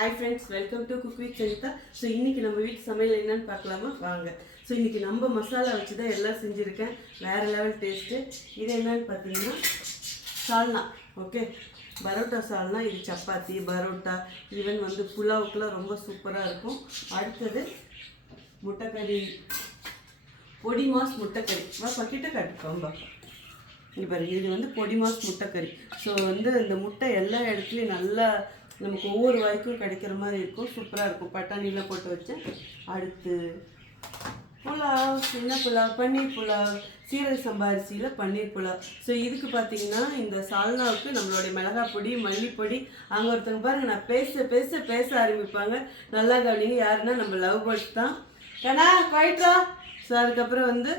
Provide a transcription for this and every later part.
Hi friends, welcome to Cook with Sangeeta. So இன்னைக்கு நம்ம வீட்டு சமையல் என்னன்னு பார்க்கலாமா வாங்க. ஸோ இன்னைக்கு நம்ம மசாலா வச்சு தான் எல்லாம் செஞ்சுருக்கேன். வேறு லெவல் டேஸ்ட்டு. இது என்னன்னு பார்த்தீங்கன்னா சால்னா. ஓகே, பரோட்டா சால்னா. இது சப்பாத்தி பரோட்டா ஈவன் வந்து புலாவுக்குலாம் ரொம்ப சூப்பராக இருக்கும். அடுத்தது முட்டைக்கறி, பொடி மாஸ் முட்டைக்கறி. பக்கிட்ட காட்டுக்கோம்பா. இங்கே பாருங்க, இது வந்து பொடி மாஸ் முட்டைக்கறி. ஸோ வந்து இந்த முட்டை எல்லா இடத்துலையும் நல்லா நமக்கு ஒவ்வொரு வாய்க்கும் கிடைக்கிற மாதிரி இருக்கும். சூப்பராக இருக்கும். பட்டாணியில் போட்டு வச்சேன். அடுத்து புலாவ், என்ன புலாவ், பன்னீர் புலாவ், சீரக சம்பா அரிசியில் பன்னீர் புலாவ். ஸோ இதுக்கு பார்த்தீங்கன்னா இந்த சால்னாவுக்கு நம்மளுடைய மிளகாய் பொடி, மல்லிப்பொடி. அங்கே ஒருத்தவங்க பாருங்கள், நான் பேச ஆரம்பிப்பாங்க. நல்லா கவனிங்க, யாருன்னா நம்ம லவ் பேர்ட்ஸ் தான். ஏன்னா போயிட்டா. ஸோ அதுக்கப்புறம் வந்து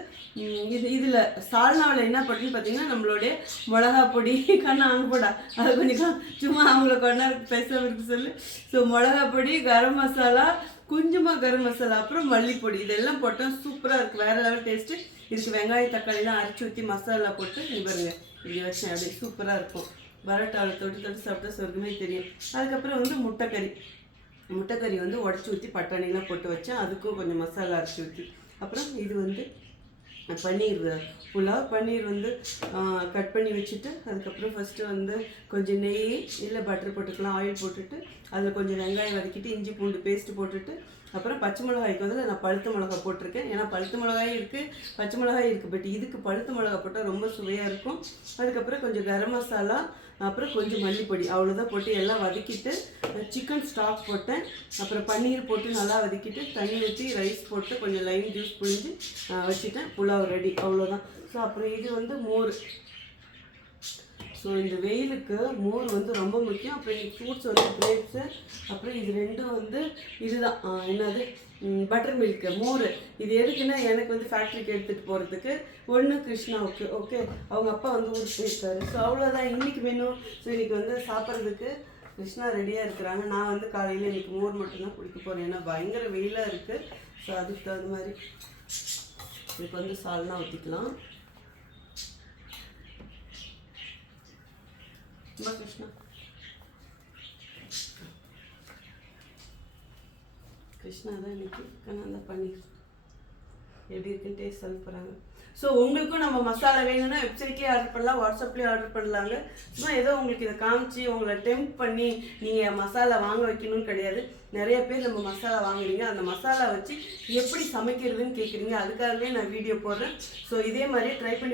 இதில் சால்னாவில் என்ன பண்ணுன்னு பார்த்தீங்கன்னா நம்மளுடைய மிளகா பொடி. கண்ணா அங்கே போடா, அதை கொஞ்சம் சும்மா அவங்கள கொண்டா பேசுறதுக்கு சொல்லு. ஸோ மிளகா பொடி, கரம் மசாலா, கொஞ்சமாக கரம் மசாலா, அப்புறம் மல்லிப்பொடி, இதெல்லாம் போட்டோம். சூப்பராக இருக்குது, வேறு லெவல் டேஸ்ட்டு. இதுக்கு வெங்காயம் தக்காளிலாம் அரைச்சி ஊற்றி மசாலா போட்டு இது பாருங்க இப்படி வச்சேன். அப்படி சூப்பராக இருக்கும். பரோட்டாவில் தொட்டு சாப்பிட்டா சொர்க்கமே தெரியும். அதுக்கப்புறம் வந்து முட்டைக்கறி வந்து உடச்சி ஊற்றி பட்டாணிலாம் போட்டு வச்சேன். அதுக்கும் கொஞ்சம் மசாலா அரைச்சி ஊற்றி. அப்புறம் இது வந்து பன்னீர் புலாவ். பன்னீர் வந்து கட் பண்ணி வச்சுட்டு அதுக்கப்புறம் ஃபஸ்ட்டு வந்து கொஞ்சம் நெய் இல்லை பட்டர் போட்டுக்கலாம். ஆயில் போட்டுட்டு அதில் கொஞ்சம் வெங்காயம் வதக்கிட்டு இஞ்சி பூண்டு பேஸ்ட்டு போட்டுட்டு அப்புறம் பச்சை மிளகாய்க்கு வந்து நான் பழுத்த மிளகா போட்டிருக்கேன். ஏன்னா பழுத்த மிளகாயும் இருக்குது, பச்சை மிளகாய் இருக்குது. பட் இதுக்கு பழுத்த மிளகா போட்டால் ரொம்ப சுவையாக இருக்கும். அதுக்கப்புறம் கொஞ்சம் கரம் மசாலா, அப்புறம் கொஞ்சம் மல்லிப்பொடி, அவ்வளோதான் போட்டு எல்லாம் வதக்கிட்டு சிக்கன் ஸ்டாக் போட்டேன். அப்புறம் பன்னீர் போட்டு நல்லா வதக்கிட்டு தண்ணி ஊற்றி ரைஸ் போட்டு கொஞ்சம் லைம் ஜூஸ் புழிஞ்சு வச்சுட்டேன். புலாவ் ரெடி, அவ்வளோதான். ஸோ அப்புறம் இது வந்து மோர். ஸோ இந்த வெயிலுக்கு மோர் வந்து ரொம்ப முக்கியம். அப்புறம் இந்த ஃப்ரூட்ஸ் வந்து கிரேப்ஸு, அப்புறம் இது ரெண்டும் வந்து இதுதான் என்னது பட்டர் மில்க்கு, மோர். இது எதுக்குன்னா எனக்கு வந்து ஃபேக்ட்ரிக்கு எடுத்துகிட்டு போகிறதுக்கு, ஒன்று கிருஷ்ணாவுக்கு. ஓகே, அவங்க அப்பா வந்து ஊருக்கு போயிருக்காரு. ஸோ அவ்வளோதான் இன்றைக்கி வேணும். ஸோ இன்றைக்கி வந்து சாப்பிட்றதுக்கு கிருஷ்ணா ரெடியாக இருக்கிறாங்க. நான் வந்து காலையில் இன்றைக்கி மோர் மட்டும்தான் குடிக்க போகிறேன். ஏன்னா பயங்கர வெயிலாக இருக்குது. ஸோ அதுக்கு தகுந்த மாதிரி இதுக்கு வந்து சால்னா ஊற்றிக்கலாம். கிருஷ்ணா தான் இன்னைக்கு கண்ணாந்த பன்னீர் எப்படி இருக்குன்னு டேஸ்ட் சொல்ல போகிறாங்க. ஸோ உங்களுக்கும் நம்ம மசாலா வேணும்னா வெப்சைட்லேயே ஆர்டர் பண்ணலாம், வாட்ஸ்அப்லேயே ஆர்டர் பண்ணலாங்க. சும்மா ஏதோ உங்களுக்கு இதை காமிச்சு உங்களை டெம்ப் பண்ணி நீங்கள் மசாலா வாங்க வைக்கணும்னு கிடையாது. நிறைய பேர் நம்ம மசாலா வாங்குறீங்க, அந்த மசாலா வச்சு எப்படி சமைக்கிறதுன்னு கேட்குறீங்க. அதுக்காகவே நான் வீடியோ போடுறேன். ஸோ இதே மாதிரியே ட்ரை பண்ணி